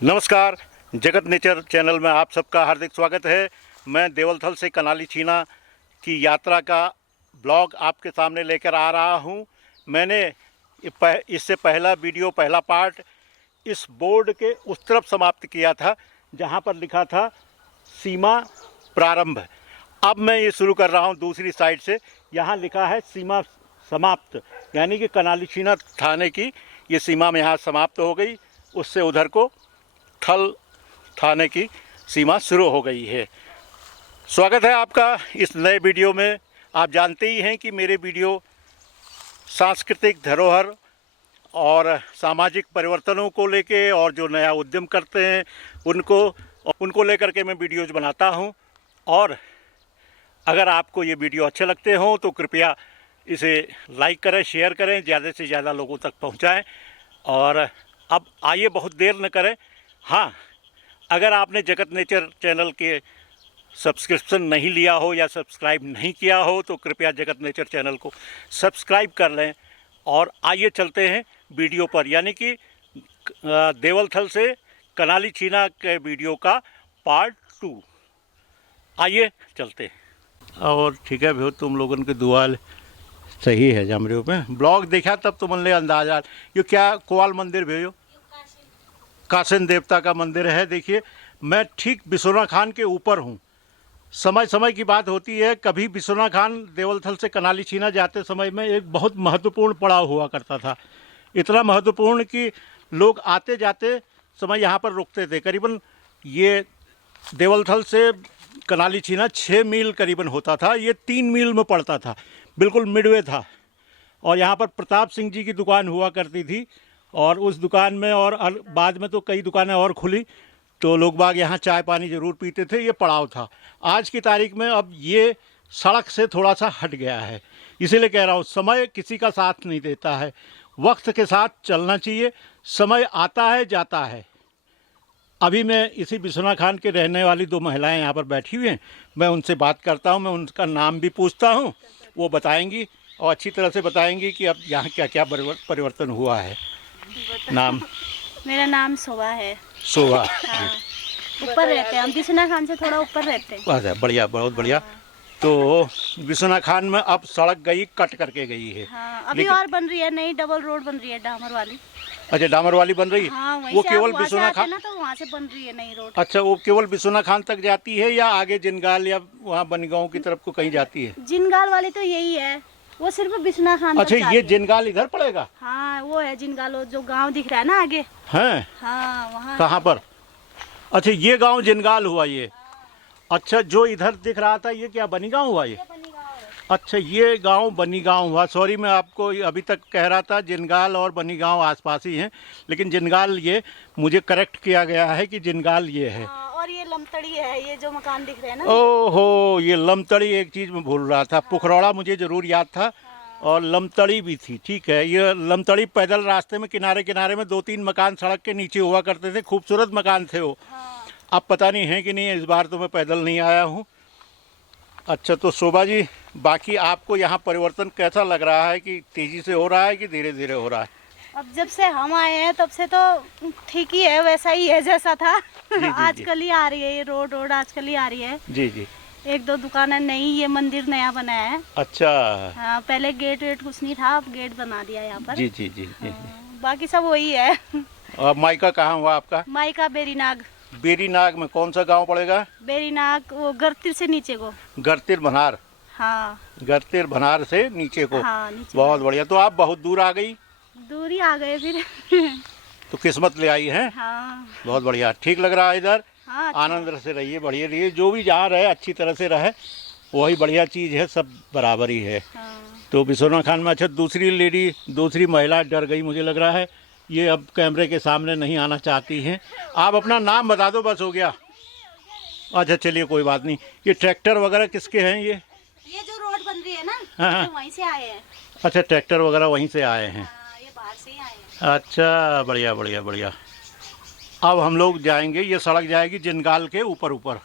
नमस्कार, जगत nature channel में आप सबका हार्दिक स्वागत है। मैं देवलथल से कनाली छीना की यात्रा का ब्लॉग आपके सामने लेकर आ रहा हूं। मैंने इससे पहला पार्ट इस बोर्ड के उस तरफ समाप्त किया था जहां पर लिखा था सीमा प्रारंभ। अब मैं ये शुरू कर रहा हूं दूसरी साइड से। यहां लिखा है सीमा समाप्त, यानी कि कनाली छीना थाने की ये सीमा में यहाँ समाप्त हो गई। उससे उधर को थल थाने की सीमा शुरू हो गई है। स्वागत है आपका इस नए वीडियो में। आप जानते ही हैं कि मेरे वीडियो सांस्कृतिक धरोहर और सामाजिक परिवर्तनों को लेके और जो नया उद्यम करते हैं उनको लेकर के मैं वीडियोज़ बनाता हूं। और अगर आपको ये वीडियो अच्छे लगते हों तो कृपया इसे लाइक करें, शेयर करें, ज़्यादा से ज़्यादा लोगों तक पहुंचाएं। और अब आइए बहुत देर न करें। हाँ, अगर आपने जगत नेचर चैनल के सब्सक्रिप्शन नहीं लिया हो या सब्सक्राइब नहीं किया हो तो कृपया जगत नेचर चैनल को सब्सक्राइब कर लें। और आइए चलते हैं वीडियो पर, यानी कि देवलथल से कनाली छीना के वीडियो का पार्ट 2। आइए चलते हैं। और ठीक है भैया, तुम लोगों के दुआ सही है। जामरियो में ब्लॉग देखा तब तो मन ले अंदाजा। ये क्या कोवाल मंदिर भैया? कासिन देवता का मंदिर है। देखिए, मैं ठीक बिसोना खान के ऊपर हूँ। समय समय की बात होती है। कभी बिसोना खान देवलथल से कनाली छीना जाते समय में एक बहुत महत्वपूर्ण पड़ाव हुआ करता था। इतना महत्वपूर्ण कि लोग आते जाते समय यहाँ पर रुकते थे। करीबन ये देवलथल से कनाली छीना 6 मील करीबन होता था। ये 3 मील में पड़ता था, बिल्कुल मिडवे था। और यहाँ पर प्रताप सिंह जी की दुकान हुआ करती थी। और उस दुकान में और बाद में तो कई दुकानें और खुली, तो लोग बाग यहाँ चाय पानी ज़रूर पीते थे। ये पड़ाव था। आज की तारीख में अब ये सड़क से थोड़ा सा हट गया है। इसीलिए कह रहा हूँ, समय किसी का साथ नहीं देता है। वक्त के साथ चलना चाहिए। समय आता है जाता है। अभी मैं इसी बिसोना खान के रहने वाली 2 महिलाएं यहाँ पर बैठी हुई हैं। मैं उनसे बात करता हूँ। मैं उनका नाम भी पूछता हूँ, वो बताएंगी और अच्छी तरह से बताएंगी कि अब यहाँ क्या क्या परिवर्तन हुआ है। नाम? मेरा नाम शोभा है। शोभा। हाँ, ऊपर रहते हैं हम, बिसोना खान से थोड़ा ऊपर रहते हैं। अच्छा, बढ़िया, बहुत बढ़िया। तो बिसोना खान में अब सड़क गई, कट करके गई है। हाँ, अभी और बन रही है, नई डबल रोड बन रही है, डामर वाली। अच्छा, डामर वाली बन रही है। हाँ, वो केवल बिसोना खान ना, तो वहाँ से बन रही है नई रोड। अच्छा, वो केवल बिसोना खान तक जाती है या आगे जिनगाल या वहाँ बनगांव की तरफ को कहीं जाती है? जिनगाल वाली तो यही है, वो सिर्फ बिसोना खान। अच्छा, ये जिनगाल इधर पड़ेगा? हाँ, वो है जिनगाल, जो गाँव दिख रहा है ना आगे। है? हाँ, वहाँ। कहाँ पर? अच्छा, ये गाँव जिनगाल हुआ ये। अच्छा, जो इधर दिख रहा था ये क्या बनी गाँव हुआ ये? अच्छा, ये गांव बनी गांव हुआ। सॉरी, मैं आपको अभी तक कह रहा था जिनगाल और बनी गांव आसपास ही हैं, लेकिन जिनगाल ये मुझे करेक्ट किया गया है कि जिनगाल ये है। और ये लमतड़ी है, ये जो मकान दिख रहे हैं ना। ओहो, ये लमतड़ी एक चीज़ में भूल रहा था। पुखरौड़ा मुझे ज़रूर याद था और लमतड़ी भी थी। ठीक है, ये लमतड़ी पैदल रास्ते में किनारे किनारे में 2-3 मकान सड़क के नीचे हुआ करते थे। खूबसूरत मकान थे वो। अब पता नहीं है कि नहीं, इस बार तो मैं पैदल नहीं आया हूँ। अच्छा, तो शोभा जी, बाकी आपको यहाँ परिवर्तन कैसा लग रहा है? कि तेज़ी से हो रहा है कि धीरे धीरे हो रहा है? अब जब से हम आए हैं तब से तो ठीक ही है, वैसा ही है जैसा था। आजकल ही आ रही है ये रोड आजकल ही आ रही है। जी जी। 1-2 दुकानें नई, ये मंदिर नया बना है। अच्छा। हाँ, पहले गेट वेट कुछ नहीं था, अब गेट बना दिया यहाँ पर। जी जी जी जी। बाकी सब वही है। और मायका कहाँ हुआ आपका? मायका बेरीनाग। बेरीनाग में कौन सा गांव पड़ेगा? बेरीनाग वो गरतिर से नीचे को। गरतिर भनार। हाँ, गरतिर भनार से नीचे को। हाँ, नीचे। बहुत बढ़िया। तो आप बहुत दूर आ गई। दूर ही आ गए फिर। तो किस्मत ले आई है। हाँ, बहुत बढ़िया, ठीक लग रहा है इधर। हाँ, आनंद से रहिए, बढ़िया रहिए। जो भी जहाँ रहे अच्छी तरह से रहे, वही बढ़िया चीज़ है। सब बराबर ही है। हाँ। तो बिसोना खान में अच्छा, दूसरी महिला डर गई मुझे लग रहा है। ये अब कैमरे के सामने नहीं आना चाहती हैं। आप अपना नाम बता दो, बस हो गया। अच्छा, चलिए कोई बात नहीं। ये ट्रैक्टर वगैरह किसके हैं ये? ये जो रोड बन रही है ना, हाँ। तो वहीं से आए हैं। अच्छा, ट्रैक्टर वगैरह वहीं से आए हैं। हाँ, ये बाहर से ही आए हैं। अच्छा, बढ़िया बढ़िया बढ़िया। अब हम लोग जाएंगे, ये सड़क जाएगी जिनगाल के ऊपर ऊपर,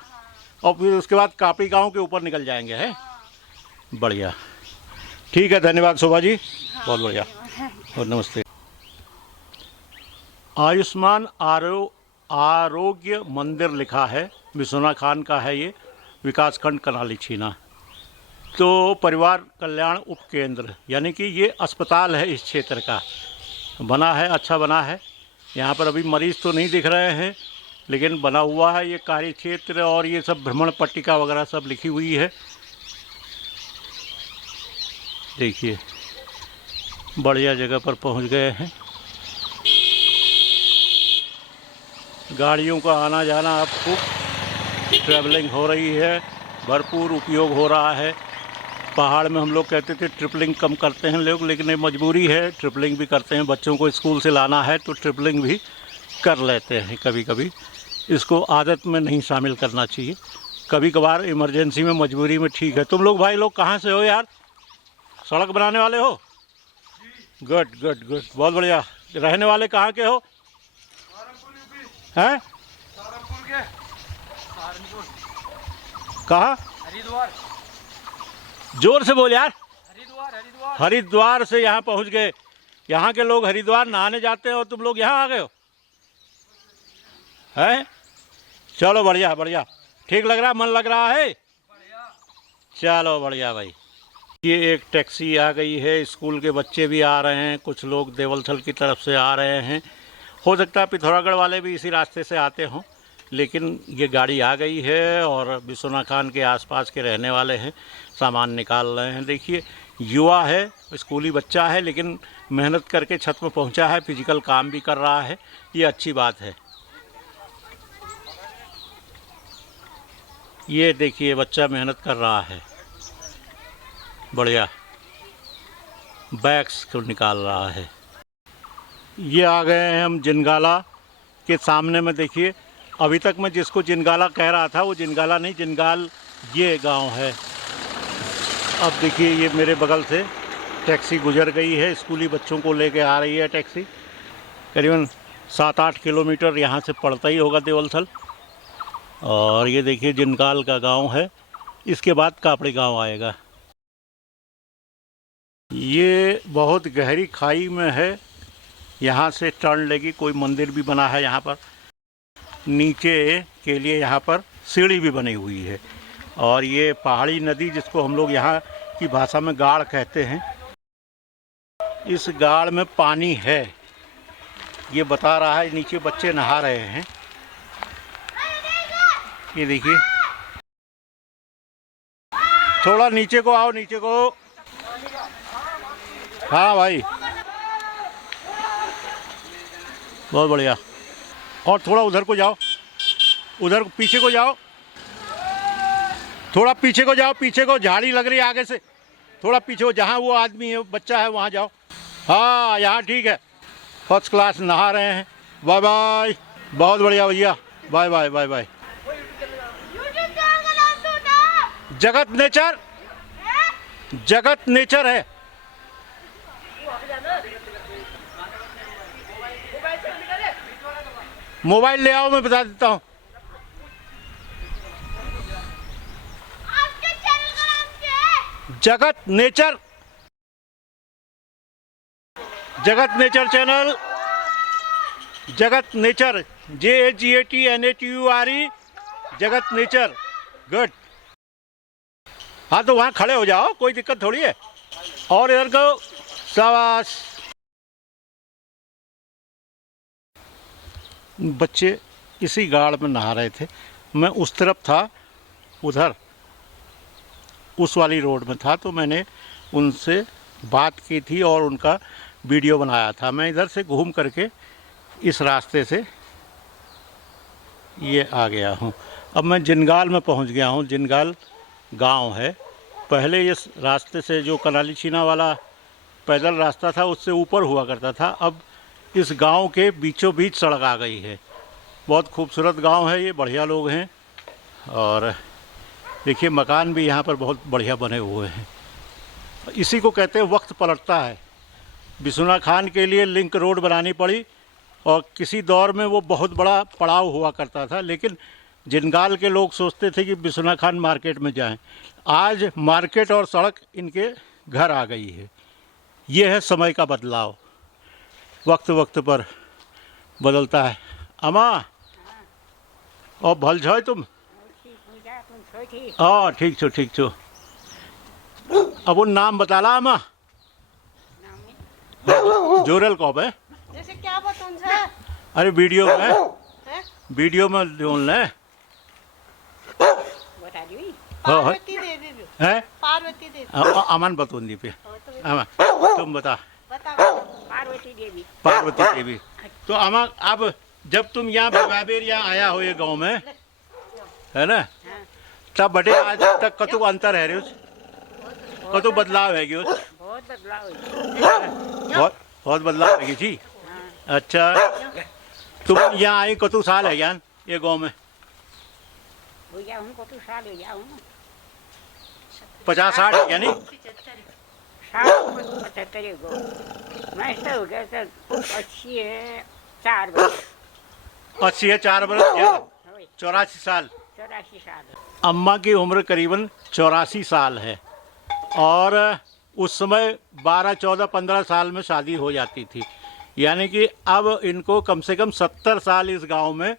और फिर उसके बाद कापड़ी गांव के ऊपर निकल जाएंगे। है बढ़िया, ठीक है। धन्यवाद शोभा जी, बहुत बढ़िया। और नमस्ते। आयुष्मान आरोग्य मंदिर लिखा है, बिसुना खान का है ये, विकासखंड कनाली छीना। तो परिवार कल्याण उपकेंद्र यानी कि ये अस्पताल है इस क्षेत्र का, बना है, अच्छा बना है। यहाँ पर अभी मरीज़ तो नहीं दिख रहे हैं, लेकिन बना हुआ है ये कार्य क्षेत्र, और ये सब भ्रमण पट्टिका वगैरह सब लिखी हुई है। देखिए बढ़िया जगह पर पहुँच गए हैं। गाड़ियों का आना जाना अब खूब ट्रैवलिंग हो रही है, भरपूर उपयोग हो रहा है। पहाड़ में हम लोग कहते थे ट्रिपलिंग कम करते हैं लोग, लेकिन ये मजबूरी है, ट्रिपलिंग भी करते हैं। बच्चों को स्कूल से लाना है तो ट्रिपलिंग भी कर लेते हैं कभी कभी। इसको आदत में नहीं शामिल करना चाहिए, कभी कभार इमरजेंसी में, मजबूरी में ठीक है। तुम लोग भाई लोग कहाँ से हो यार? सड़क बनाने वाले हो? गुड गुड गुड, बहुत बढ़िया। रहने वाले कहाँ के हो? हैं? कहाँ? हरिद्वार। जोर से बोल यार। हरिद्वार। हरिद्वार से यहाँ पहुँच गए। यहाँ के लोग हरिद्वार नहाने जाते हैं और तुम लोग यहाँ आ गए हो? हैं? चलो बढ़िया बढ़िया, ठीक लग रहा, मन लग रहा है? चलो बढ़िया भाई। ये एक टैक्सी आ गई है, स्कूल के बच्चे भी आ रहे हैं, कुछ लोग देवलथल की तरफ से आ रहे हैं। हो सकता है पिथौरागढ़ वाले भी इसी रास्ते से आते हों, लेकिन ये गाड़ी आ गई है और बिसुना खान के आसपास के रहने वाले हैं, सामान निकाल रहे हैं। देखिए युवा है, स्कूली बच्चा है, लेकिन मेहनत करके छत में पहुंचा है, फिजिकल काम भी कर रहा है, ये अच्छी बात है। ये देखिए बच्चा मेहनत कर रहा है, बढ़िया, बैग्स को निकाल रहा है। ये आ गए हैं हम जिनगाला के सामने में। देखिए अभी तक मैं जिसको जिनगाला कह रहा था वो जिनगाला नहीं, जिनगाल ये गांव है। अब देखिए ये मेरे बगल से टैक्सी गुजर गई है, स्कूली बच्चों को लेके आ रही है टैक्सी। करीबन 7-8 किलोमीटर यहाँ से पड़ता ही होगा देवलथल। और ये देखिए जिनगाल का गांव है, इसके बाद कापड़ी गांव आएगा। ये बहुत गहरी खाई में है, यहाँ से टर्न लेगी। कोई मंदिर भी बना है यहाँ पर, नीचे के लिए यहाँ पर सीढ़ी भी बनी हुई है। और ये पहाड़ी नदी जिसको हम लोग यहाँ की भाषा में गाड़ कहते हैं, इस गाड़ में पानी है, ये बता रहा है। नीचे बच्चे नहा रहे हैं, ये देखिए। थोड़ा नीचे को आओ, नीचे को। हाँ भाई बहुत बढ़िया। और थोड़ा उधर को जाओ, उधर पीछे को जाओ, थोड़ा पीछे को जाओ, पीछे को झाड़ी लग रही है आगे से, थोड़ा पीछे को, जहाँ वो आदमी है, बच्चा है, वहाँ जाओ। हाँ यहाँ ठीक है, फर्स्ट क्लास नहा रहे हैं। बाय बाय, बहुत बढ़िया भैया, बाय बाय बाय बाय। जगत नेचर, जगत नेचर है। मोबाइल ले आओ, मैं बता देता हूँ। जगत नेचर, जगत नेचर चैनल, जगत नेचर, JAGATNATURE, जगत नेचर। गुड। हाँ तो वहाँ खड़े हो जाओ, कोई दिक्कत थोड़ी है। और इधर को, शाबाश। बच्चे इसी गाड़ में नहा रहे थे, मैं उस तरफ था, उधर उस वाली रोड में था, तो मैंने उनसे बात की थी और उनका वीडियो बनाया था। मैं इधर से घूम करके इस रास्ते से ये आ गया हूँ। अब मैं जिनगाल में पहुँच गया हूँ। जिनगाल गांव है। पहले इस रास्ते से जो कनाली छीना वाला पैदल रास्ता था उससे ऊपर हुआ करता था, अब इस गांव के बीचों बीच सड़क आ गई है। बहुत खूबसूरत गांव है ये, बढ़िया लोग हैं। और देखिए मकान भी यहाँ पर बहुत बढ़िया बने हुए हैं। इसी को कहते हैं वक्त पलटता है। बिसुना खान के लिए लिंक रोड बनानी पड़ी और किसी दौर में वो बहुत बड़ा पड़ाव हुआ करता था, लेकिन जिनगाल के लोग सोचते थे कि बिसुना खान मार्केट में जाएं। आज मार्केट और सड़क इनके घर आ गई है। ये है समय का बदलाव, वक्त वक्त पर बदलता है। अम्मा और भल छो तुम? हाँ ठीक छो ठीक छो। अब वो नाम बताला अम्मा जोरल कौब है? जैसे क्या बताऊं सर? अरे वीडियो में हैं? वीडियो में जोन ले बता दी पार्वती देवी भी। है पार्वती देवी। अमन बतून दी पे हाँ, तो अमन तुम बता। बता। पार्वती देवी। पार्वती देवी। तो अमन अब जब तुम यहाँ बेर यहाँ आया हो ये गांव में है ना, हाँ, तब बटे आज तक कतु अंतर है उस कतु बदलाव है उस बहुत बदलाव हुई। बहुत बदलाव है जी। हाँ, अच्छा तुम यहाँ आई कतु साल है ज्ञान ये गांव में? हो गया उनको तो साल हो गया हूँ 50-60 है यानी 75 को मैं तो हो गया सर 80 है 4 बरस 80 है 4 बरस या 84 साल। 84 साल। अम्मा की उम्र करीबन 84 साल है और उस समय 12, 14, 15 साल में शादी हो जाती थी। यानी कि अब इनको कम से कम 70 साल इस गांव में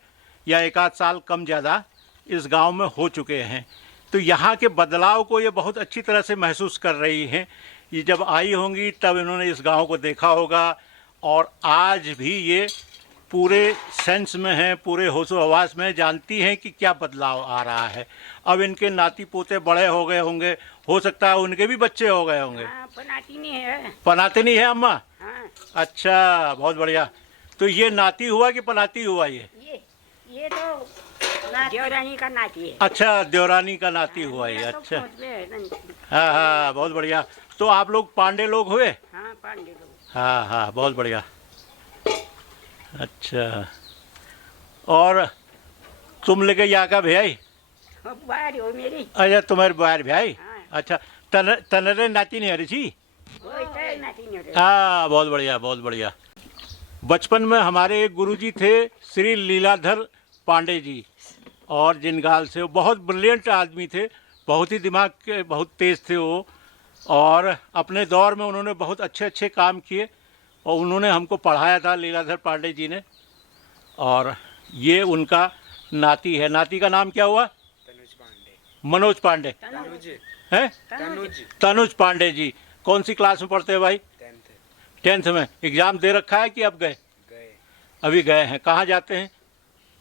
या एक आध साल कम ज़्यादा इस गांव में हो चुके हैं। तो यहाँ के बदलाव को ये बहुत अच्छी तरह से महसूस कर रही हैं। ये जब आई होंगी तब इन्होंने इस गांव को देखा होगा और आज भी ये पूरे सेंस में हैं, पूरे होशो हवास में जानती हैं कि क्या बदलाव आ रहा है। अब इनके नाती पोते बड़े हो गए होंगे, हो सकता है उनके भी बच्चे हो गए होंगे। हाँ, पनाती नहीं है। पनाते नहीं है अम्मा? हाँ, अच्छा बहुत बढ़िया। तो ये नाती हुआ कि पनाती हुआ ये तो देवरानी का नाती है। अच्छा देवरानी का नाती हुआ ये। तो अच्छा पहुँच गए हैं। हाँ हाँ बहुत बढ़िया। तो आप लोग पांडे लोग हुए? हाँ, पांडे लोग। हाँ हाँ बहुत बढ़िया। अच्छा और तुम लेके यहाँ का भाई? बाहर हो मेरी। अच्छा तुम्हारे बाहर भाई। हाँ। अच्छा तनरे नाती नहीं हरी जी? वही तो नाती नहीं हो रही। हाँ बहुत बढ़िया बहुत बढ़िया। बचपन में हमारे एक गुरुजी थे श्री लीलाधर पांडे जी और जिनगाल से। वो बहुत ब्रिलियंट आदमी थे, बहुत ही दिमाग के बहुत तेज़ थे वो और अपने दौर में उन्होंने बहुत अच्छे अच्छे काम किए और उन्होंने हमको पढ़ाया था लीलाधर पांडे जी ने। और ये उनका नाती है। नाती का नाम क्या हुआ? तनुज पांडे। मनोज पांडे तनुज हैं? तनुज तनुज पांडे जी। कौन सी क्लास में पढ़ते हैं भाई? 10th 10th में। एग्ज़ाम दे रखा है कि अब गए? गए। अभी गए हैं। कहाँ जाते हैं?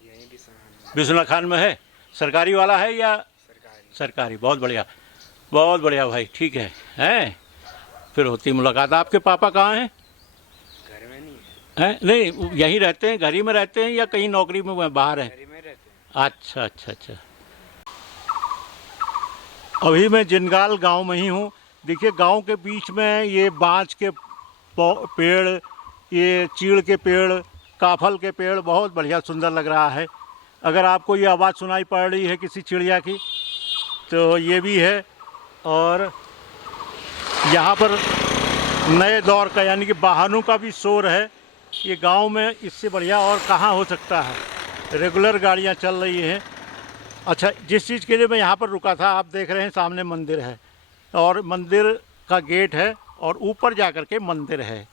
यहीं भी समान बिस्मिल्लाह खान में है। सरकारी वाला है या? सरकारी। सरकारी। बहुत बढ़िया भाई। ठीक है हैं फिर होती मुलाकात। आपके पापा कहाँ हैं? घर में नहीं है, हैं नहीं यहीं रहते हैं, घर ही में रहते हैं या कहीं नौकरी में बाहर हैं? घर ही में रहते हैं। अच्छा। अभी मैं जिनगाल गांव में ही हूँ। देखिए गांव के बीच में ये बांज के पेड़, ये चीड़ के पेड़, काफल के पेड़ बहुत बढ़िया सुंदर लग रहा है। अगर आपको ये आवाज़ सुनाई पड़ रही है किसी चिड़िया की तो ये भी है। और यहाँ पर नए दौर का यानी कि वाहनों का भी शोर है। ये गांव में इससे बढ़िया और कहाँ हो सकता है। रेगुलर गाड़ियाँ चल रही हैं। अच्छा जिस चीज़ के लिए मैं यहाँ पर रुका था, आप देख रहे हैं सामने मंदिर है और मंदिर का गेट है और ऊपर जा कर के मंदिर है।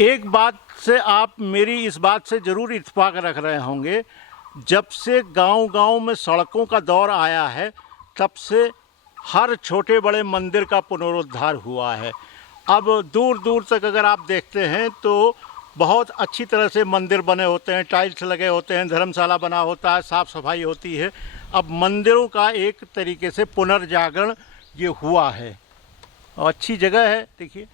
एक बात से आप मेरी इस बात से ज़रूर इत्तेफाक रख रहे होंगे, जब से गांव-गांव में सड़कों का दौर आया है तब से हर छोटे बड़े मंदिर का पुनरुद्धार हुआ है। अब दूर दूर तक अगर आप देखते हैं तो बहुत अच्छी तरह से मंदिर बने होते हैं, टाइल्स लगे होते हैं, धर्मशाला बना होता है, साफ़ सफाई होती है। अब मंदिरों का एक तरीके से पुनर्जागरण ये हुआ है और अच्छी जगह है देखिए।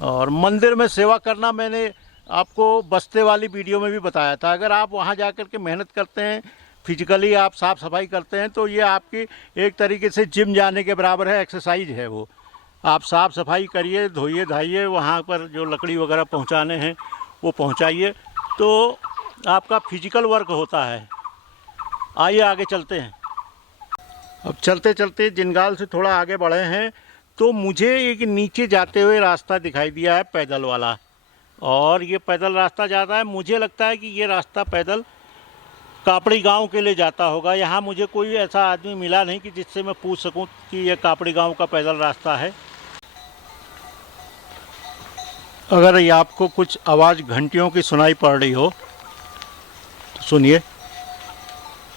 और मंदिर में सेवा करना मैंने आपको बस्ते वाली वीडियो में भी बताया था। अगर आप वहाँ जा कर के मेहनत करते हैं, फिजिकली आप साफ़ सफाई करते हैं तो ये आपकी एक तरीके से जिम जाने के बराबर है, एक्सरसाइज है वो। आप साफ़ सफाई करिए, धोइए धाइए, वहाँ पर जो लकड़ी वगैरह पहुँचाने हैं वो पहुँचाइए तो आपका फिजिकल वर्क होता है। आइए आगे चलते हैं। अब चलते चलते जिनगाल से थोड़ा आगे बढ़े हैं तो मुझे एक नीचे जाते हुए रास्ता दिखाई दिया है पैदल वाला और ये पैदल रास्ता जाता है। मुझे लगता है कि ये रास्ता पैदल कापड़ी गांव के लिए जाता होगा। यहाँ मुझे कोई ऐसा आदमी मिला नहीं कि जिससे मैं पूछ सकूं कि ये कापड़ी गांव का पैदल रास्ता है। अगर ये आपको कुछ आवाज़ घंटियों की सुनाई पड़ रही हो तो सुनिए।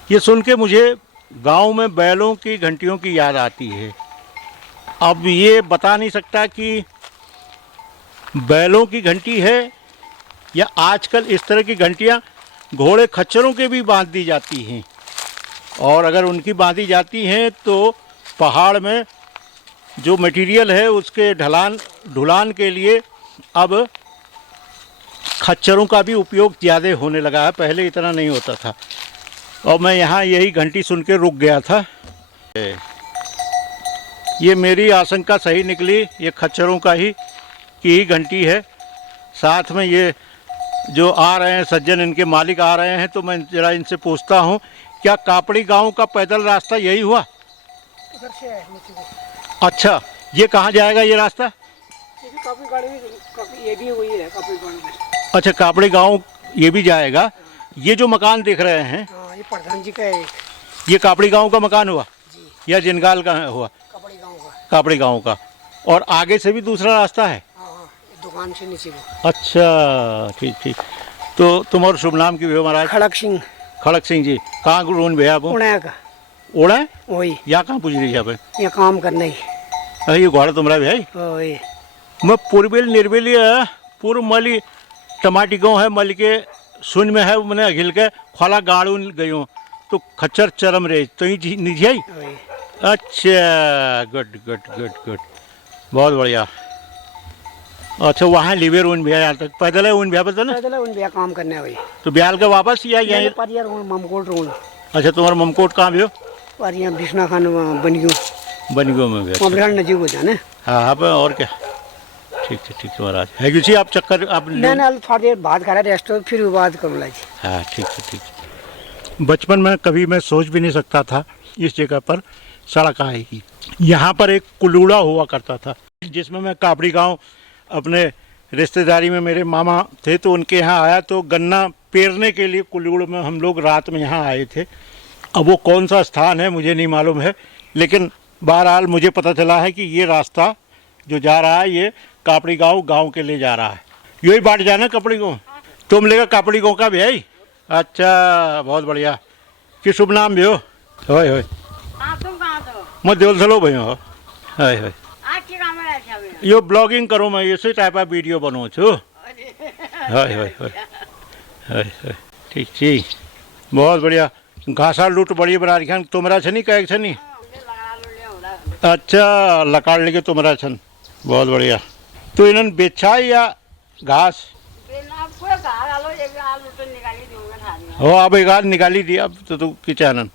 ये सुन के मुझे गांव में बैलों की घंटियों की याद आती है। अब ये बता नहीं सकता कि बैलों की घंटी है या आजकल इस तरह की घंटियां घोड़े खच्चरों के भी बांध दी जाती हैं, और अगर उनकी बांधी जाती हैं तो पहाड़ में जो मटेरियल है उसके ढुलान के लिए अब खच्चरों का भी उपयोग ज़्यादा होने लगा है, पहले इतना नहीं होता था। और मैं यहाँ यही घंटी सुन के रुक गया था। ये मेरी आशंका सही निकली, ये खच्चरों का ही की ही घंटी है। साथ में ये जो आ रहे हैं सज्जन, इनके मालिक आ रहे हैं, तो मैं जरा इनसे पूछता हूँ, क्या कापड़ी गांव का पैदल रास्ता यही हुआ? उधर से है नीचे से। अच्छा, ये कहाँ जाएगा ये रास्ता? ये भी काफी गाड़ी में ये भी वही है काफी गाड़ी में। अच्छा, कापड़ी गांव ये भी जाएगा। ये जो मकान देख रहे हैं, हाँ, ये प्रधान जी का है एक। ये कापड़ी गांव का मकान हुआ जी, या जिनगाल का हुआ? कपड़ी गाँव का। कापड़ी गांव का। और आगे से भी दूसरा रास्ता है? हाँ हाँ, ये दुकान से नीचे को। अच्छा, ठीक ठीक। तो तुम और शुभ नाम की भी हो महाराज? खड़क सिंह। खड़क सिंह जी, कहाँ रोन भैया आप? उड़ाया का। ओड़ा है वही, या कहाँ पूछ रही है यहाँ पे? ये काम करना ही। अरे ये घोड़ा तुम्हारा भी है? वही, मैं पूर्बिल निर्बिल पूर्व मली टमाटी गाँव है, मल के सुन में है, मैंने अघिल के खोला गाड़ू गई हूँ तो खच्चर चरम रे तो ही निजी आई। वही। अच्छा, गुड गुड गुड गुड, बहुत बढ़िया। अच्छा, वहाँ लिवेर ऊन भैया यहाँ तक पैदल है? ऊन भैया पता ना? पैदल है उन भैया काम करने वही। तो ब्याल के वापस या यहीं? पर यार ममकोट रोड। अच्छा, तुम्हारा ममकोट कहाँ भी हो? पर यहाँ बिश्ना खान बनियो बनिगो में भी? ममरान नजीक हो जाने। हाँ हाँ, और क्या, ठीक है ठीक है महाराज। है किसी आप चक्कर आप? नहीं, थोड़ी देर बाद करा रेस्ट, फिर बात करूँगा जी। हाँ, ठीक है ठीक है। बचपन में कभी मैं सोच भी नहीं सकता था इस जगह पर सड़क आएगी। यहाँ पर एक कुलूड़ा हुआ करता था, जिसमें मैं कापड़ी गांव अपने रिश्तेदारी में मेरे मामा थे तो उनके यहाँ आया, तो गन्ना पेरने के लिए कुलूड़ में हम लोग रात में यहाँ आए थे। अब वो कौन सा स्थान है मुझे नहीं मालूम है, लेकिन बहरहाल मुझे पता चला है कि ये रास्ता जो जा रहा है ये कापड़ी गांव के लिए जा रहा है। यही बाट जाना कापड़ी गांव? तुम लेगा कापड़ी गांव का भी है? अच्छा, बहुत बढ़िया। कि शुभ नाम भी हो? होय होय, तुम कहाँ तो? मैं देवल थलो भाई हो। होय होय, आज के काम है अच्छा में। यो ब्लॉगिंग करो, मैं इसी टाइप ऑफ वीडियो बनाऊँ छू। होय होय होय होय होय, ठीक ठीक, बहुत बढ़िया। घासा लूट बड़ी बना रखी तुम्हारा छनी कहे छनी? अच्छा, लकाड़ लेके तुम्हारा छन, बहुत बढ़िया। तो इन्होंने बेचा या घास? हो, अब एक घास निकाली दी, अब तो तू किचानन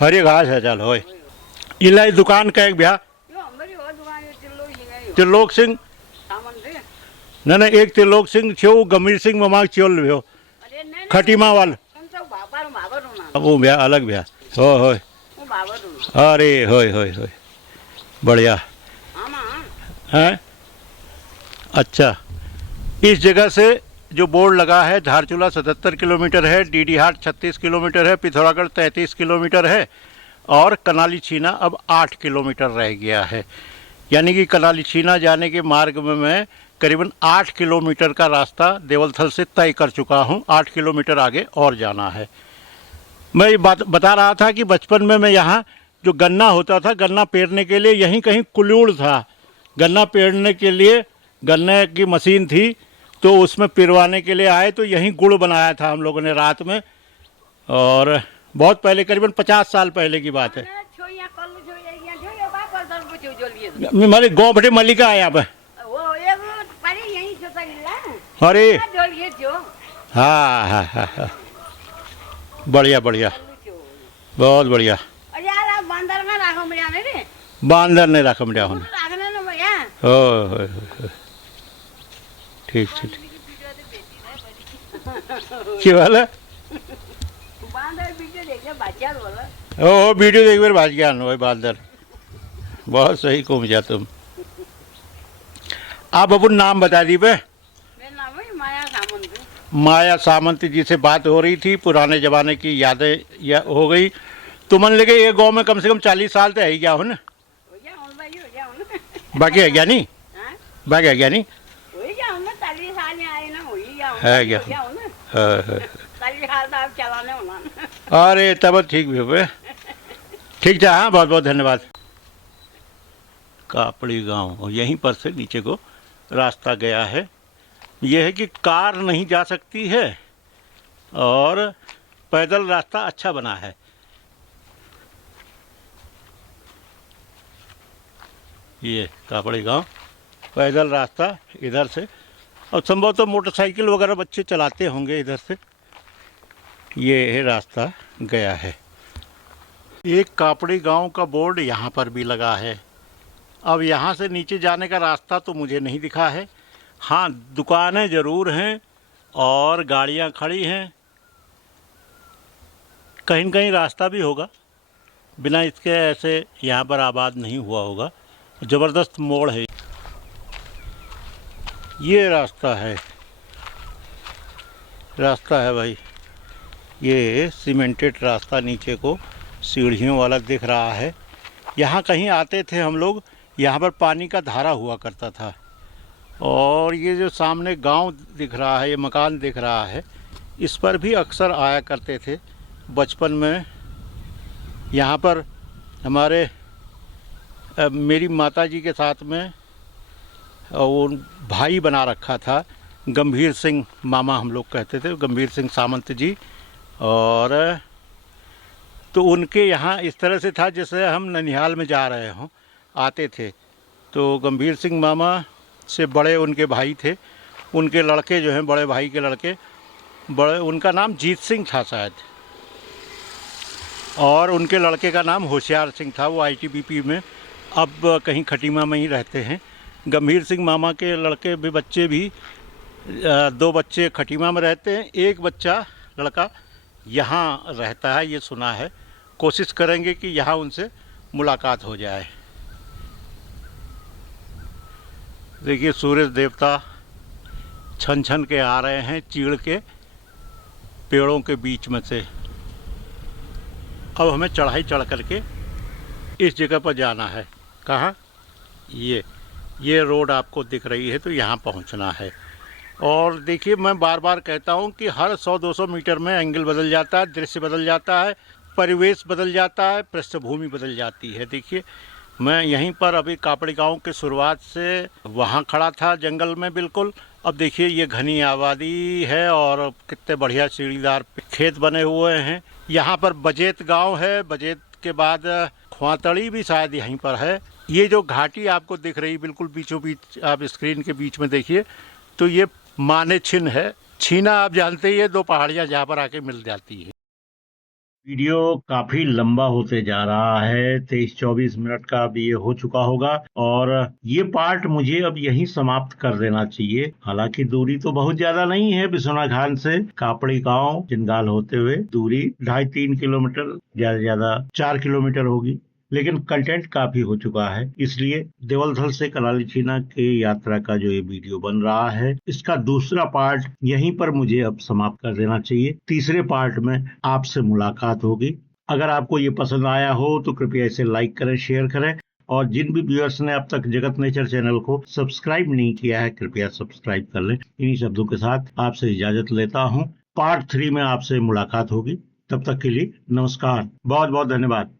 हरे घास है। चल होय, इला दुकान का एक भैया त्रिलोक सिंह न न एक त्रिलोक सिंह छो, गंभीर सिंह ममा चोल भ्यो खटीमा वाल, अब वो भैया अलग भैया हो होय। अरे होय होय होय, बढ़िया है। अच्छा, इस जगह से जो बोर्ड लगा है, धारचूला 77 किलोमीटर है, डीडी हाट 36 किलोमीटर है, पिथौरागढ़ 33 किलोमीटर है और कनाली छीना अब 8 किलोमीटर रह गया है। यानी कि कनाली छीना जाने के मार्ग में मैं करीबन 8 किलोमीटर का रास्ता देवलथल से तय कर चुका हूँ। 8 किलोमीटर आगे और जाना है। मैं ये बात बता रहा था कि बचपन में मैं यहाँ जो गन्ना होता था, गन्ना पेरने के लिए यहीं कहीं कुल्लूड़ था। गन्ना पेरने के लिए गन्ने की मशीन थी, तो उसमें पिरवाने के लिए आए तो यहीं गुड़ बनाया था हम लोगों ने रात में, और बहुत पहले करीबन 50 साल पहले की बात है। हमारे गाँव बड़े मलिका आया अब। अरे हाँ हाँ हाँ हाँ, बढ़िया बढ़िया, बहुत बढ़िया। बांदर ने रखा मिला होने, हो ठीक ठीक। क्या वाला? ओ वीडियो देख बार भाज गया भाई बांदर, बहुत सही को जा तुम। आप अपन नाम बता दी बे। माया सामंत जी से बात हो रही थी, पुराने ज़माने की यादें हो गई। तो मन लगे ये गांव में कम से कम 40 साल तो है क्या हो ना? बाकी है क्या नहीं? बाकी है क्या नहीं? है क्या? आप चलाने वाला अरे तब ठीक भी हुए, ठीक था। हाँ, बहुत बहुत धन्यवाद। कापड़ी गांव, और यहीं पर से नीचे को रास्ता गया है। यह है कि कार नहीं जा सकती है और पैदल रास्ता अच्छा बना है। ये कापड़ी गांव, पैदल रास्ता इधर से, और संभवतः मोटरसाइकिल वगैरह बच्चे चलाते होंगे इधर से। ये रास्ता गया है। एक कापड़ी गांव का बोर्ड यहाँ पर भी लगा है। अब यहाँ से नीचे जाने का रास्ता तो मुझे नहीं दिखा है। हाँ, दुकानें ज़रूर हैं और गाड़ियाँ खड़ी हैं। कहीं न कहीं रास्ता भी होगा, बिना इसके ऐसे यहाँ पर आबाद नहीं हुआ होगा। ज़बरदस्त मोड़ है। ये रास्ता है भाई। ये सीमेंटेड रास्ता नीचे को सीढ़ियों वाला दिख रहा है। यहाँ कहीं आते थे हम लोग, यहाँ पर पानी का धारा हुआ करता था। और ये जो सामने गांव दिख रहा है, ये मकान दिख रहा है, इस पर भी अक्सर आया करते थे बचपन में। यहाँ पर हमारे मेरी माताजी के साथ में वो भाई बना रखा था, गंभीर सिंह मामा हम लोग कहते थे, गंभीर सिंह सामंत जी। और तो उनके यहाँ इस तरह से था जैसे हम ननिहाल में जा रहे हों, आते थे। तो गंभीर सिंह मामा से बड़े उनके भाई थे, उनके लड़के जो हैं, बड़े भाई के लड़के, बड़े, उनका नाम जीत सिंह था शायद, और उनके लड़के का नाम होशियार सिंह था। वो आईटीबीपी में अब कहीं खटीमा में ही रहते हैं। गंभीर सिंह मामा के लड़के भी, बच्चे भी, 2 बच्चे खटीमा में रहते हैं, एक बच्चा लड़का यहाँ रहता है, ये सुना है। कोशिश करेंगे कि यहाँ उनसे मुलाकात हो जाए। देखिए सूरज देवता छन छन के आ रहे हैं चीड़ के पेड़ों के बीच में से। अब हमें चढ़ाई चढ़ करके इस जगह पर जाना है। कहाँ? ये रोड आपको दिख रही है, तो यहाँ पहुँचना है। और देखिए, मैं बार बार कहता हूँ कि हर 100-200 मीटर में एंगल बदल जाता है, दृश्य बदल जाता है, परिवेश बदल जाता है, पृष्ठभूमि बदल जाती है। देखिए, मैं यहीं पर अभी कापड़ी गांव के शुरुआत से वहाँ खड़ा था जंगल में बिल्कुल। अब देखिए ये घनी आबादी है और कितने बढ़िया सीढ़ीदार खेत बने हुए हैं। यहाँ पर बजेत गांव है, बजेत के बाद ख्वातड़ी भी शायद यहीं पर है। ये जो घाटी आपको दिख रही बिल्कुल बीचों बीच, आप स्क्रीन के बीच में देखिए, तो ये माने छिन है। छीना आप जानते ही है, 2 पहाड़ियाँ जहाँ पर आके मिल जाती है। वीडियो काफी लंबा होते जा रहा है, 23-24 मिनट का अब ये हो चुका होगा और ये पार्ट मुझे अब यहीं समाप्त कर देना चाहिए। हालांकि दूरी तो बहुत ज्यादा नहीं है, बिसोना घान से कापड़ी गांव जिनगाल होते हुए दूरी 2.5-3 किलोमीटर, ज्यादा ज्यादा 4 किलोमीटर होगी, लेकिन कंटेंट काफी हो चुका है। इसलिए देवलथल से कराली छीना के यात्रा का जो ये वीडियो बन रहा है, इसका दूसरा पार्ट यहीं पर मुझे अब समाप्त कर देना चाहिए। तीसरे पार्ट में आपसे मुलाकात होगी। अगर आपको ये पसंद आया हो तो कृपया इसे लाइक करें, शेयर करें, और जिन भी व्यूअर्स ने अब तक जगत नेचर चैनल को सब्सक्राइब नहीं किया है, कृपया सब्सक्राइब कर लें। इन्हीं शब्दों के साथ आपसे इजाजत लेता हूँ। पार्ट 3 में आपसे मुलाकात होगी। तब तक के लिए नमस्कार, बहुत बहुत धन्यवाद।